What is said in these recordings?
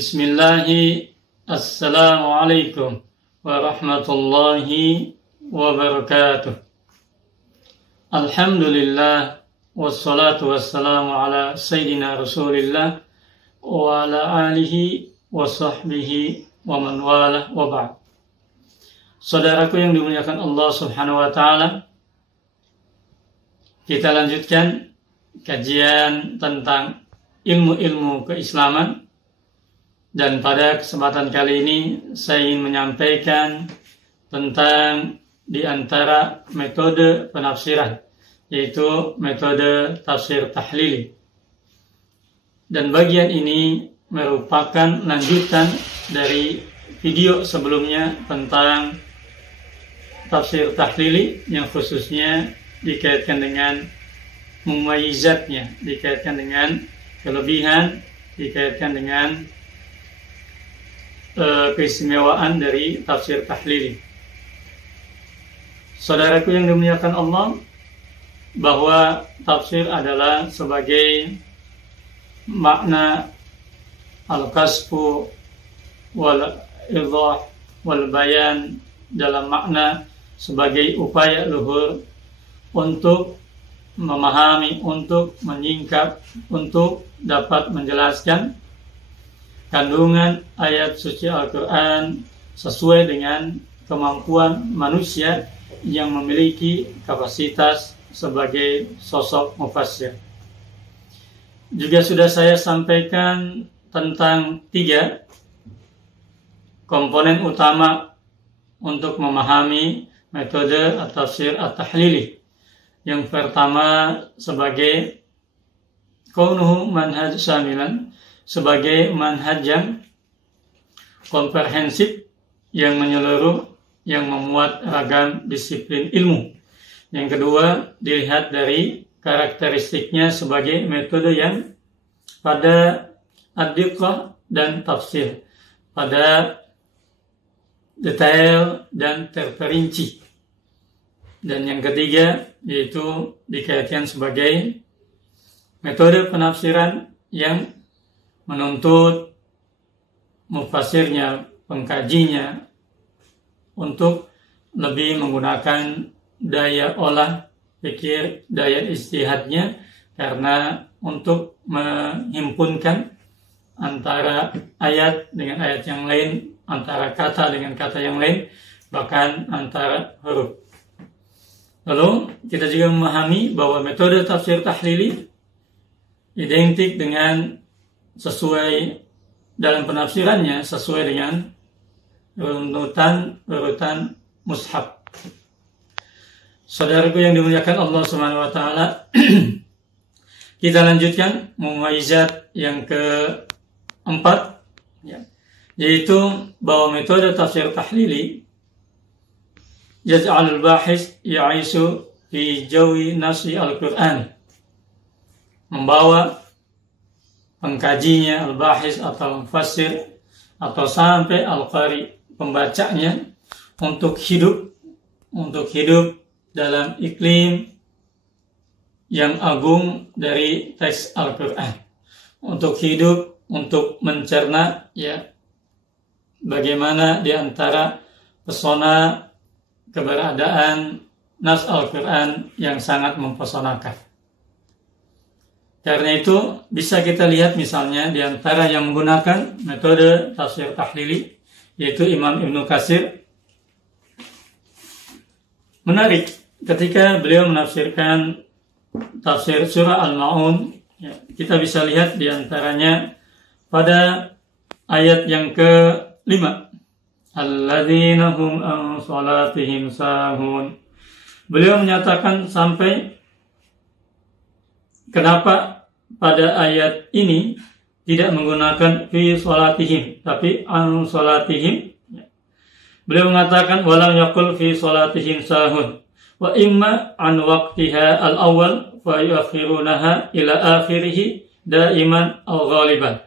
Bismillahi, Assalamualaikum warahmatullahi wabarakatuh. Alhamdulillah, wassalatu wassalamu ala Sayyidina Rasulillah wa ala alihi wa sahbihi wa man wala wa ba'd. Saudaraku yang dimuliakan Allah Subhanahu wa Ta'ala, kita lanjutkan kajian tentang ilmu-ilmu keislaman. Dan pada kesempatan kali ini saya ingin menyampaikan tentang di antara metode penafsiran, yaitu metode tafsir tahlili. Dan bagian ini merupakan lanjutan dari video sebelumnya tentang tafsir tahlili yang khususnya dikaitkan dengan mumayizatnya, dikaitkan dengan kelebihan, dikaitkan dengan keistimewaan dari tafsir tahlili. Saudaraku yang dimuliakan Allah, bahwa tafsir adalah sebagai makna al-kasfu wal idah wal bayan, dalam makna sebagai upaya luhur untuk memahami, untuk menyingkap, untuk dapat menjelaskan kandungan ayat suci Al-Quran sesuai dengan kemampuan manusia yang memiliki kapasitas sebagai sosok mufassir. Juga sudah saya sampaikan tentang 3 komponen utama untuk memahami metode tafsir at-tahlili. Yang pertama sebagai kaunuhu manhaj syamilan, sebagai manhaj yang komprehensif, yang menyeluruh, yang memuat ragam disiplin ilmu. Yang kedua, dilihat dari karakteristiknya sebagai metode yang pada ad-diqqah dan tafsir, pada detail dan terperinci. Dan yang ketiga, yaitu dikaitkan sebagai metode penafsiran yang menuntut mufassirnya, pengkajinya, untuk lebih menggunakan daya olah pikir, daya ijtihadnya, karena untuk menghimpunkan antara ayat dengan ayat yang lain, antara kata dengan kata yang lain, bahkan antara huruf. Lalu kita juga memahami bahwa metode tafsir tahlili identik dengan sesuai dalam penafsirannya, sesuai dengan urutan mushaf. Saudaraku yang dimuliakan Allah Subhanahu wa Ta'ala, kita lanjutkan mumayizat yang keempat, yaitu bahwa metode tafsir tahlili yaj'alul bahis ya'isu fi jawi nasi al-Quran, membawa pengkajinya, al-bahis atau mufassir, atau sampai al-qari, pembacanya, untuk hidup dalam iklim yang agung dari teks Al-Quran, untuk hidup, untuk mencerna bagaimana di antara pesona keberadaan nas Al-Quran yang sangat mempesonakan. Karena itu bisa kita lihat misalnya di antara yang menggunakan metode tafsir tahlili, yaitu Imam Ibnu Katsir. Menarik ketika beliau menafsirkan tafsir surah Al-Ma'un, kita bisa lihat di antaranya pada ayat yang ke-5, alladzina hum an salatihim sahun. Beliau menyatakan sampai kenapa pada ayat ini tidak menggunakan fi salatihim, tapi an salatihim. Beliau mengatakan walam yaqul fi salatihim sahun wa imma an waqtiha al-awwal fa yuakhirunaha ila akhirih daiman aw ghaliban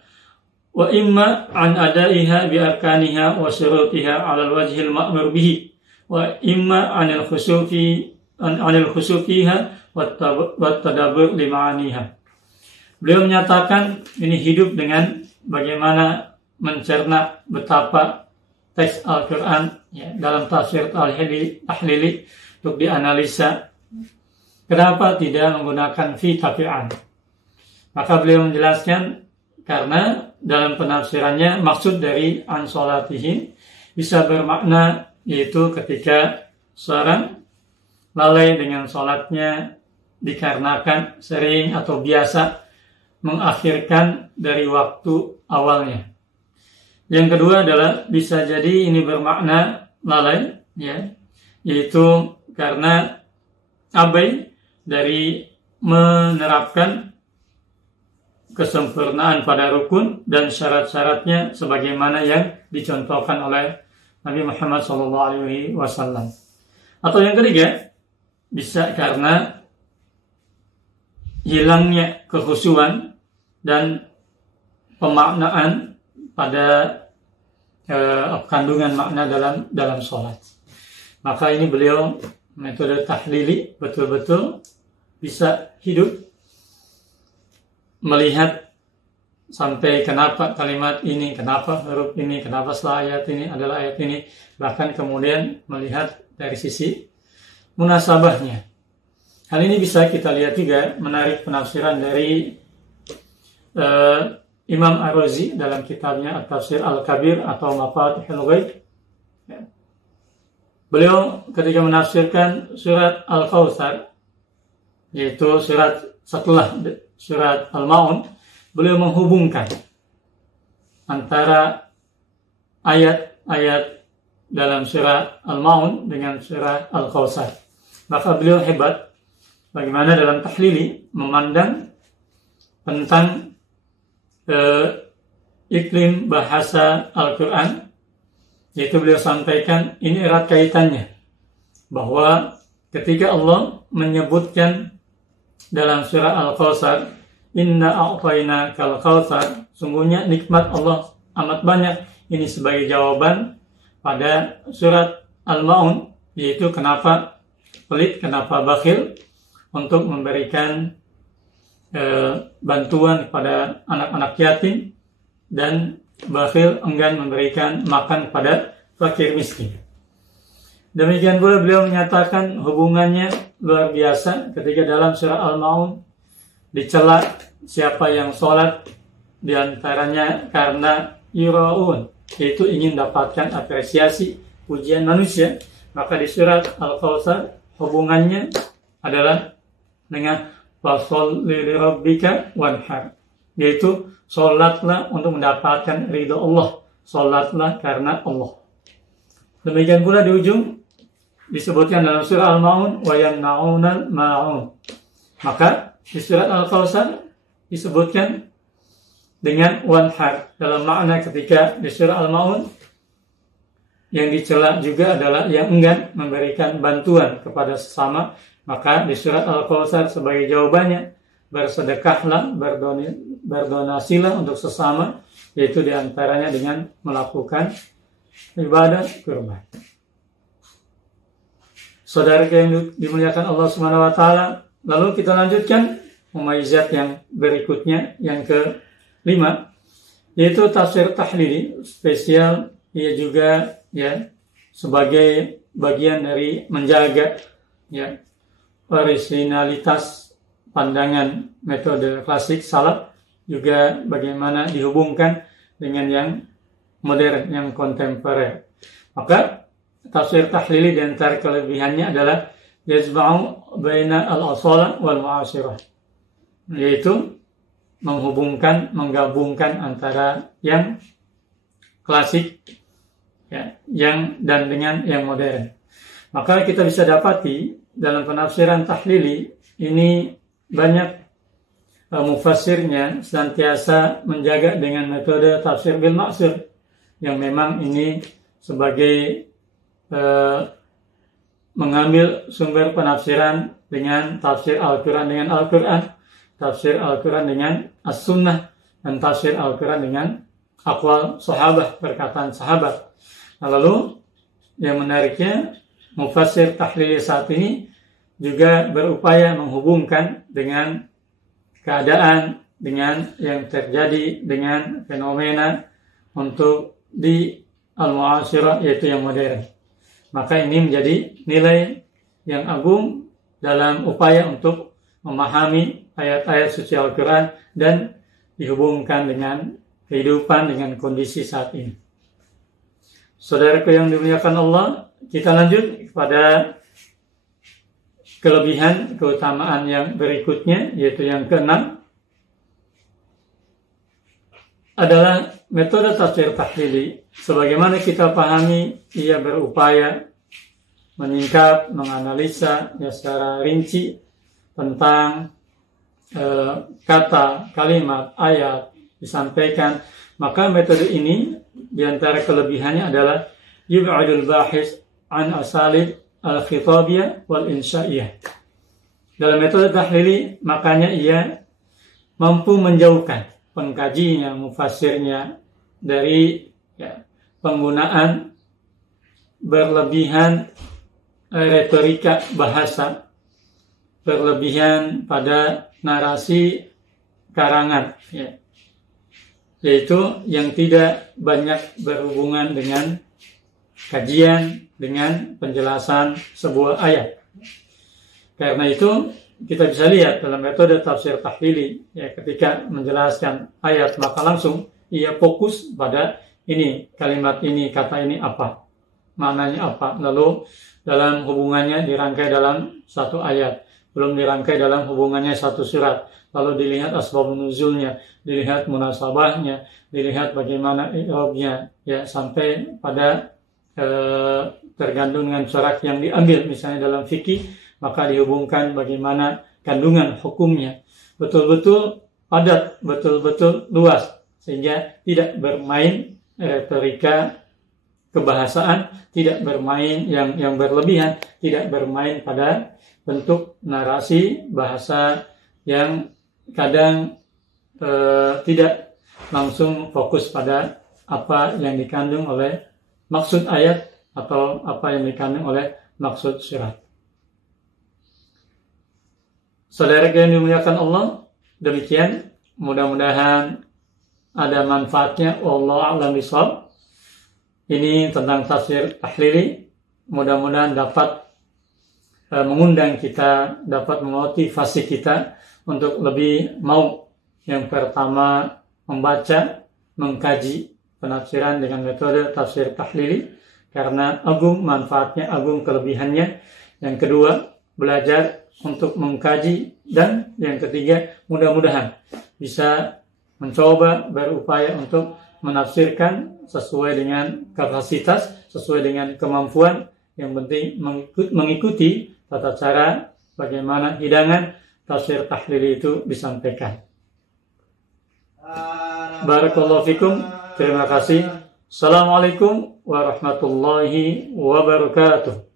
wa imma an adaiha bi arkaniha wa syurutiha 'ala al-wajhi al-ma'mur bihi wa imma anil khusufiha wa tadabbur li ma'aniha. Beliau menyatakan ini hidup dengan bagaimana mencerna betapa teks Al-Quran dalam tafsir tahlili untuk dianalisa, kenapa tidak menggunakan fi tapi an? Maka beliau menjelaskan karena dalam penafsirannya maksud dari an sholatihim bisa bermakna yaitu ketika seorang lalai dengan sholatnya dikarenakan sering atau biasa mengakhirkan dari waktu awalnya. Yang kedua adalah bisa jadi ini bermakna lalai, yaitu karena abai dari menerapkan kesempurnaan pada rukun dan syarat-syaratnya sebagaimana yang dicontohkan oleh Nabi Muhammad SAW. Atau yang ketiga, bisa karena hilangnya kekhusyuan dan pemaknaan pada kandungan makna dalam sholat. Maka ini beliau metode tahlili betul-betul bisa hidup melihat sampai kenapa kalimat ini, kenapa huruf ini, kenapa setelah ayat ini adalah ayat ini, bahkan kemudian melihat dari sisi munasabahnya. Hal ini bisa kita lihat juga menarik penafsiran dari Imam Ar-Razi dalam kitabnya At-Tafsir Al-Kabir atau Mafatihul Ghaib. Beliau ketika menafsirkan surat Al-Kautsar, yaitu surat setelah surat Al-Ma'un, beliau menghubungkan antara ayat-ayat dalam surat Al-Ma'un dengan surat Al-Kautsar. Maka beliau hebat bagaimana dalam tahlili memandang tentang iklim bahasa Al-Quran, yaitu beliau sampaikan ini erat kaitannya bahwa ketika Allah menyebutkan dalam surah Al-Kautsar, inna a'tayna kal kautsar, sungguhnya nikmat Allah amat banyak, ini sebagai jawaban pada surat Al-Ma'un, yaitu kenapa pelit, kenapa bakhil untuk memberikan bantuan kepada anak-anak yatim, dan bakhil enggan memberikan makan kepada fakir miskin. Demikian pula beliau menyatakan hubungannya luar biasa ketika dalam surah Al-Ma'un dicela siapa yang sholat diantaranya karena yura'un, yaitu ingin dapatkan apresiasi pujian manusia. Maka di surat Al-Kautsar hubungannya adalah dengan fasholli lirabbika wanhar, yaitu sholatlah untuk mendapatkan ridho Allah, sholatlah karena Allah. Demikian pula di ujung disebutkan dalam surah Al-Ma'un wa yamna'unal ma'un. Maka di surat Al-Kautsar disebutkan dengan wanhar dalam makna ketika di surah Al-Ma'un yang dicela juga adalah yang enggan memberikan bantuan kepada sesama. Maka di surat Al-Kautsar sebagai jawabannya, bersedekahlah, berdonasilah untuk sesama, yaitu diantaranya dengan melakukan ibadah kurban. Saudara yang dimuliakan Allah Subhanahu wa taala, lalu kita lanjutkan mumayizat yang berikutnya, yang ke-5, yaitu tafsir tahlili spesial. Ia juga sebagai bagian dari menjaga originalitas pandangan metode klasik salaf, juga bagaimana dihubungkan dengan yang modern, yang kontemporer. Maka tafsir tahlili di antara kelebihannya adalah yajma'u baina al-asala wal mu'asirah, yaitu menggabungkan antara yang klasik yang dan dengan yang modern. Maka kita bisa dapati dalam penafsiran tahlili ini banyak mufassirnya senantiasa menjaga dengan metode tafsir bil ma'sur, yang memang ini sebagai mengambil sumber penafsiran dengan tafsir Al-Quran dengan Al-Quran, tafsir Al-Quran dengan As-Sunnah, dan tafsir Al-Quran dengan aqwal sahabat, perkataan sahabat. Lalu yang menariknya, mufassir tahlili saat ini juga berupaya menghubungkan dengan keadaan, dengan yang terjadi, dengan fenomena untuk di al-mu'asirah, yaitu yang modern. Maka ini menjadi nilai yang agung dalam upaya untuk memahami ayat-ayat suci Al-Quran dan dihubungkan dengan kehidupan, dengan kondisi saat ini. Saudaraku yang dimuliakan Allah, kita lanjut kepada kelebihan keutamaan yang berikutnya, yaitu yang keenam adalah metode tafsir tahlili. Sebagaimana kita pahami, ia berupaya menyingkap, menganalisa secara rinci tentang kata, kalimat, ayat disampaikan. Maka metode ini diantara kelebihannya adalah yub'adul bahis an asalib al-khitabiyah wal insya'iyah. Dalam metode tahlili, makanya ia mampu menjauhkan pengkajinya, mufassirnya dari penggunaan berlebihan retorika bahasa, berlebihan pada narasi karangan, yaitu yang tidak banyak berhubungan dengan kajian, dengan penjelasan sebuah ayat. Karena itu kita bisa lihat dalam metode tafsir tahlili, ketika menjelaskan ayat maka langsung ia fokus pada ini, kalimat ini, kata ini apa, maknanya apa, lalu dalam hubungannya dirangkai dalam satu ayat, belum dirangkai dalam hubungannya satu surat, lalu dilihat asbab nuzulnya, dilihat munasabahnya, dilihat bagaimana i'rabnya, sampai pada tergantung dengan corak yang diambil. Misalnya dalam fikih, maka dihubungkan bagaimana kandungan hukumnya, betul-betul padat, betul-betul luas, sehingga tidak bermain retorika kebahasaan, tidak bermain yang berlebihan, tidak bermain pada bentuk narasi bahasa yang kadang tidak langsung fokus pada apa yang dikandung oleh maksud ayat atau apa yang dikandung oleh maksud surat. Saudara yang dimuliakan Allah, demikian mudah-mudahan ada manfaatnya. Wallahu a'lam bishawab. Ini tentang tafsir tahlili, mudah-mudahan dapat mengundang kita, dapat memotivasi kita untuk lebih mau yang pertama membaca, mengkaji penafsiran dengan metode tafsir tahlili, karena agung manfaatnya, agung kelebihannya. Yang kedua, belajar untuk mengkaji, dan yang ketiga, mudah-mudahan bisa mencoba berupaya untuk menafsirkan sesuai dengan kapasitas, sesuai dengan kemampuan. Yang penting mengikuti tata cara bagaimana hidangan tafsir tahlili itu disampaikan. Barakallahu fikum. Terima kasih. Assalamualaikum warahmatullahi wabarakatuh.